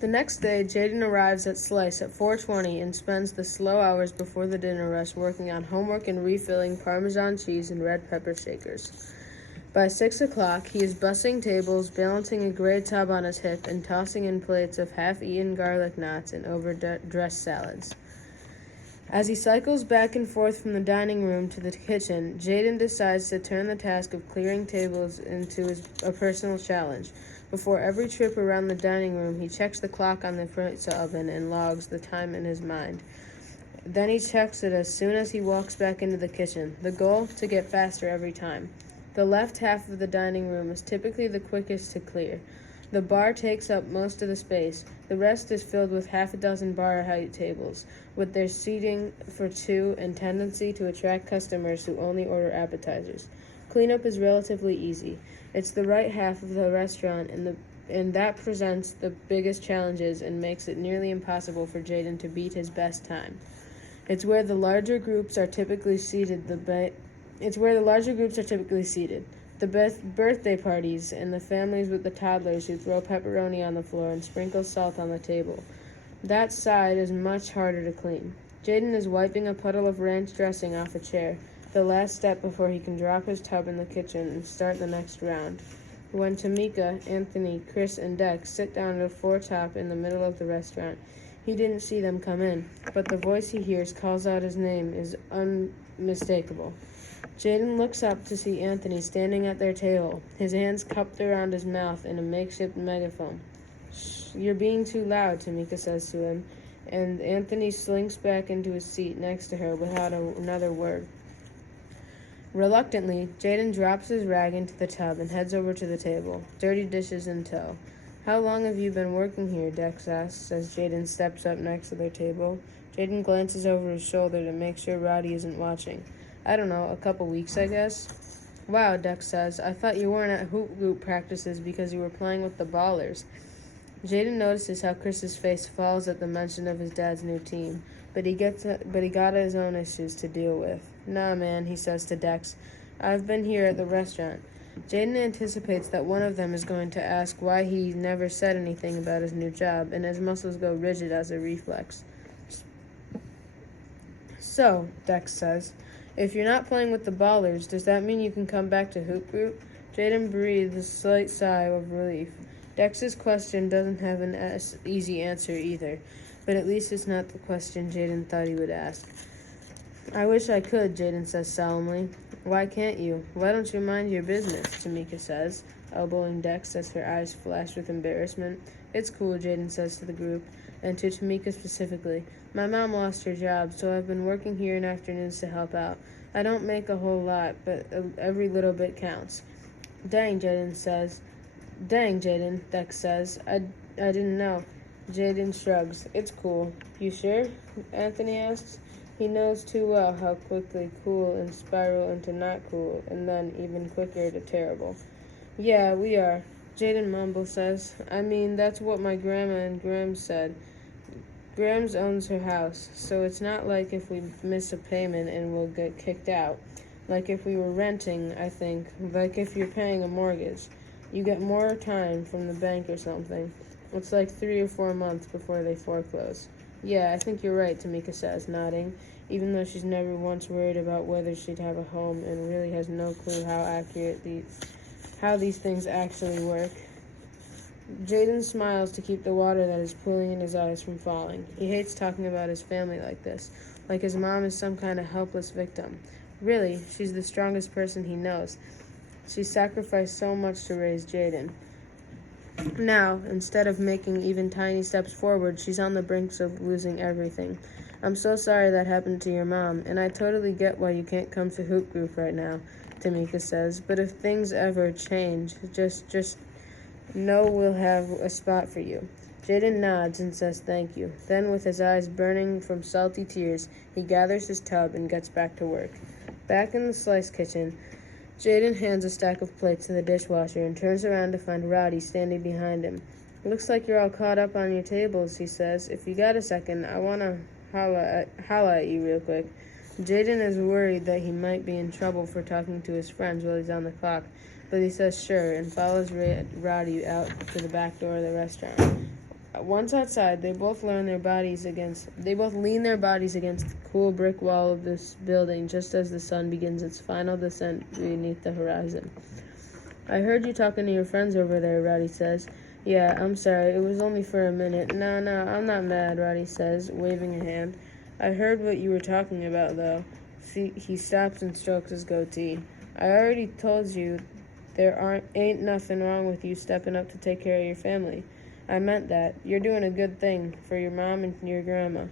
The next day, Jaden arrives at Slice at 4:20 and spends the slow hours before the dinner rush working on homework and refilling Parmesan cheese and red pepper shakers. By 6 o'clock, he is bussing tables, balancing a gray tub on his hip, and tossing in plates of half-eaten garlic knots and overdressed salads. As he cycles back and forth from the dining room to the kitchen, Jaden decides to turn the task of clearing tables into a personal challenge. Before every trip around the dining room, he checks the clock on the pizza oven and logs the time in his mind. Then he checks it as soon as he walks back into the kitchen. The goal? To get faster every time. The left half of the dining room is typically the quickest to clear. The bar takes up most of the space. The rest is filled with half a dozen bar-height tables, with their seating for two and tendency to attract customers who only order appetizers. Cleanup is relatively easy. It's the right half of the restaurant, and that presents the biggest challenges and makes it nearly impossible for Jaden to beat his best time. It's where the larger groups are typically seated. The birthday parties and the families with the toddlers who throw pepperoni on the floor and sprinkle salt on the table. That side is much harder to clean. Jaden is wiping a puddle of ranch dressing off a chair, the last step before he can drop his tub in the kitchen and start the next round. When Tamika, Anthony, Chris, and Dex sit down at a four-top in the middle of the restaurant, he didn't see them come in, but the voice he hears calls out his name is unmistakable. Jaden looks up to see Anthony standing at their table, his hands cupped around his mouth in a makeshift megaphone. "Shh, you're being too loud," Tamika says to him, and Anthony slinks back into his seat next to her without another word. Reluctantly, Jaden drops his rag into the tub and heads over to the table, dirty dishes in tow. "How long have you been working here?" Dex asks as Jaden steps up next to their table. Jaden glances over his shoulder to make sure Rowdy isn't watching. "I don't know, a couple weeks, I guess." "Wow," Dex says. "I thought you weren't at hoop group practices because you were playing with the Ballers." Jaden notices how Chris's face falls at the mention of his dad's new team, but he got his own issues to deal with. "Nah, man," he says to Dex. "I've been here at the restaurant." Jaden anticipates that one of them is going to ask why he never said anything about his new job, and his muscles go rigid as a reflex. "So," Dex says, "if you're not playing with the Ballers, does that mean you can come back to hoop group?" Jaden breathes a slight sigh of relief. Dex's question doesn't have an easy answer either, but at least it's not the question Jaden thought he would ask. "I wish I could," Jaden says solemnly. "Why can't you? Why don't you mind your business?" Tamika says, elbowing Dex as her eyes flash with embarrassment. "It's cool," Jaden says to the group, and to Tamika specifically. "My mom lost her job, so I've been working here in afternoons to help out. I don't make a whole lot, but every little bit counts." Dang, Jaden, Dex says. I didn't know." Jaden shrugs. "It's cool." "You sure?" Anthony asks. He knows too well how quickly cool and spiral into not cool, and then even quicker to terrible. "Yeah, we are," Jaden Mumble says. "I mean, that's what my grandma and Grams said. Grams owns her house, so it's not like if we miss a payment and we'll get kicked out. Like if we were renting, I think. Like if you're paying a mortgage. You get more time from the bank or something. It's like 3 or 4 months before they foreclose." "Yeah, I think you're right," Tamika says, nodding, even though she's never once worried about whether she'd have a home and really has no clue how these things actually work. Jaden smiles to keep the water that is pooling in his eyes from falling. He hates talking about his family like this, like his mom is some kind of helpless victim. Really, she's the strongest person he knows. She sacrificed so much to raise Jaden. Now, instead of making even tiny steps forward, she's on the brink of losing everything. "I'm so sorry that happened to your mom, and I totally get why you can't come to hoop group right now," Tamika says. "But if things ever change, just know we'll have a spot for you." Jaden nods and says thank you. Then, with his eyes burning from salty tears, he gathers his tub and gets back to work. Back in the Slice kitchen, Jaden hands a stack of plates to the dishwasher and turns around to find Rowdy standing behind him. "Looks like you're all caught up on your tables," he says. "If you got a second, I want to holla at you real quick." Jaden is worried that he might be in trouble for talking to his friends while he's on the clock, but he says sure and follows Rowdy out to the back door of the restaurant. Once outside, they both lean their bodies against the cool brick wall of this building just as the sun begins its final descent beneath the horizon. I heard you talking to your friends over there, Roddy says. Yeah, I'm sorry, it was only for a minute. No, I'm not mad, Roddy says, waving a hand. I heard what you were talking about, though. He stops and strokes his goatee. I already told you ain't nothing wrong with you stepping up to take care of your family. I meant that. You're doing a good thing for your mom and your grandma.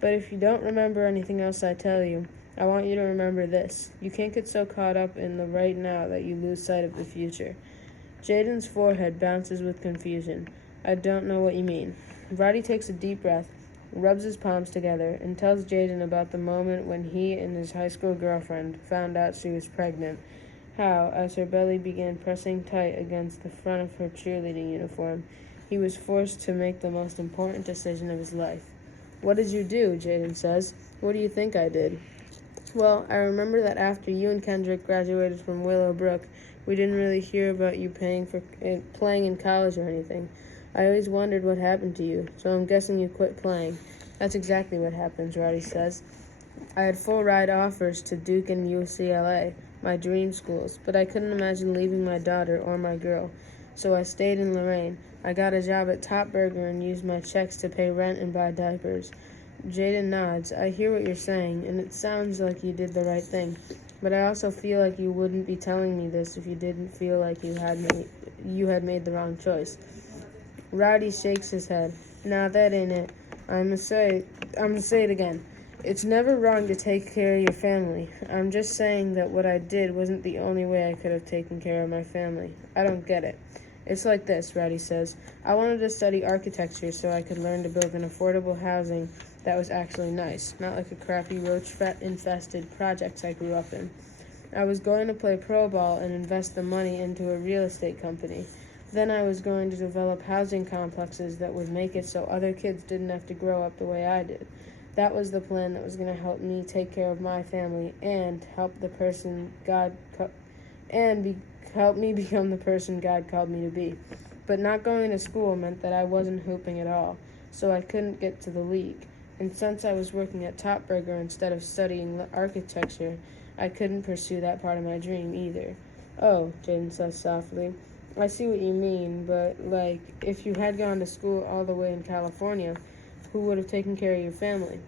But if you don't remember anything else I tell you, I want you to remember this. You can't get so caught up in the right now that you lose sight of the future. Jaden's forehead bounces with confusion. I don't know what you mean. Roddy takes a deep breath, rubs his palms together, and tells Jaden about the moment when he and his high school girlfriend found out she was pregnant. How, as her belly began pressing tight against the front of her cheerleading uniform, he was forced to make the most important decision of his life. What did you do? Jaden says. What do you think I did? Well, I remember that after you and Kendrick graduated from Willowbrook, we didn't really hear about you playing in college or anything. I always wondered what happened to you, so I'm guessing you quit playing. That's exactly what happened, Roddy says. I had full ride offers to Duke and UCLA, my dream schools, but I couldn't imagine leaving my daughter or my girl, so I stayed in Lorain. I got a job at Top Burger and used my checks to pay rent and buy diapers. Jaden nods. I hear what you're saying, and it sounds like you did the right thing. But I also feel like you wouldn't be telling me this if you didn't feel like you had made the wrong choice. Roddy shakes his head. Nah, that ain't it. I'ma say it again. It's never wrong to take care of your family. I'm just saying that what I did wasn't the only way I could have taken care of my family. I don't get it. It's like this, Roddy says. I wanted to study architecture so I could learn to build an affordable housing that was actually nice, not like a crappy roach-infested projects I grew up in. I was going to play pro ball and invest the money into a real estate company. Then I was going to develop housing complexes that would make it so other kids didn't have to grow up the way I did. That was the plan that was going to help me take care of my family and help help me become the person God called me to be. But not going to school meant that I wasn't hooping at all, so I couldn't get to the league. And since I was working at Top Burger instead of studying architecture, I couldn't pursue that part of my dream either. Oh, Jaden says softly. I see what you mean, but, if you had gone to school all the way in California, who would have taken care of your family?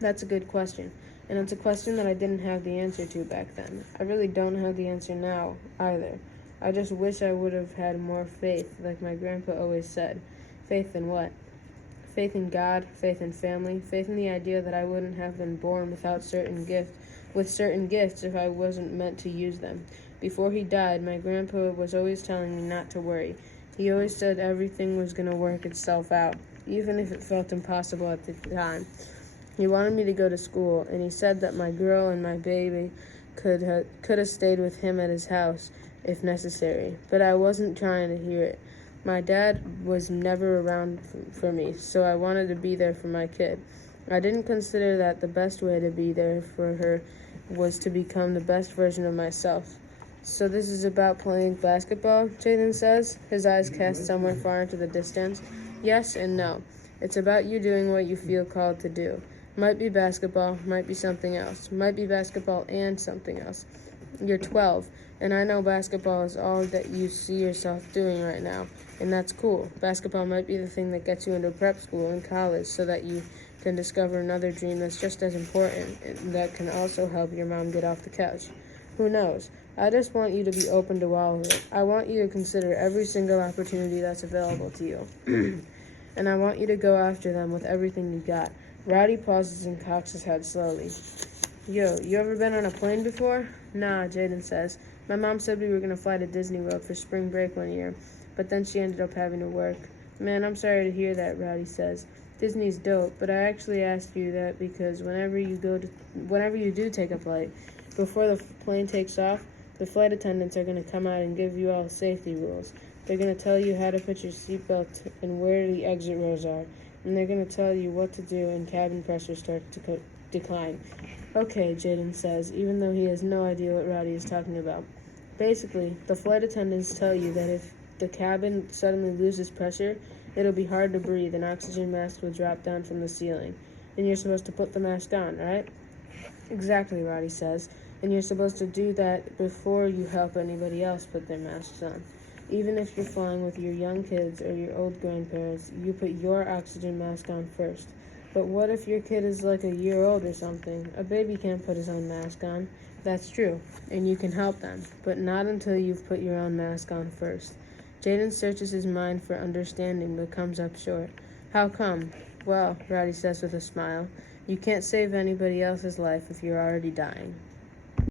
That's a good question, and it's a question that I didn't have the answer to back then. I really don't have the answer now, either. I just wish I would have had more faith, like my grandpa always said. Faith in what? Faith in God, faith in family, faith in the idea that I wouldn't have been born with certain gifts if I wasn't meant to use them. Before he died, my grandpa was always telling me not to worry. He always said everything was going to work itself out, even if it felt impossible at the time. He wanted me to go to school, and he said that my girl and my baby could have stayed with him at his house if necessary, but I wasn't trying to hear it. My dad was never around for me, so I wanted to be there for my kid. I didn't consider that the best way to be there for her was to become the best version of myself. So this is about playing basketball, Jaden says, his eyes cast somewhere far into the distance. Yes and no. It's about you doing what you feel called to do. Might be basketball, might be something else. Might be basketball and something else. You're 12, and I know basketball is all that you see yourself doing right now, and that's cool. Basketball might be the thing that gets you into prep school and college so that you can discover another dream that's just as important and that can also help your mom get off the couch. Who knows? I just want you to be open to all of it. I want you to consider every single opportunity that's available to you. And I want you to go after them with everything you got. Roddy pauses and cocks his head slowly. Yo, you ever been on a plane before? Nah, Jaden says. My mom said we were going to fly to Disney World for spring break one year, but then she ended up having to work. Man, I'm sorry to hear that, Roddy says. Disney's dope, but I actually asked you that because whenever you do take a flight, before the plane takes off, the flight attendants are going to come out and give you all safety rules. They're going to tell you how to put your seatbelt and where the exit rows are, and they're going to tell you what to do when cabin pressure starts to decline. Okay, Jaden says, even though he has no idea what Roddy is talking about. Basically, the flight attendants tell you that if the cabin suddenly loses pressure, It'll be hard to breathe. An oxygen mask will drop down from the ceiling. And you're supposed to put the mask on, right? Exactly, Roddy says. And you're supposed to do that before you help anybody else put their masks on. Even if you're flying with your young kids or your old grandparents, you put your oxygen mask on first. But what if your kid is like a year old or something? A baby can't put his own mask on. That's true, and you can help them, but not until you've put your own mask on first. Jaden searches his mind for understanding, but comes up short. How come? Well, Roddy says with a smile, you can't save anybody else's life if you're already dying.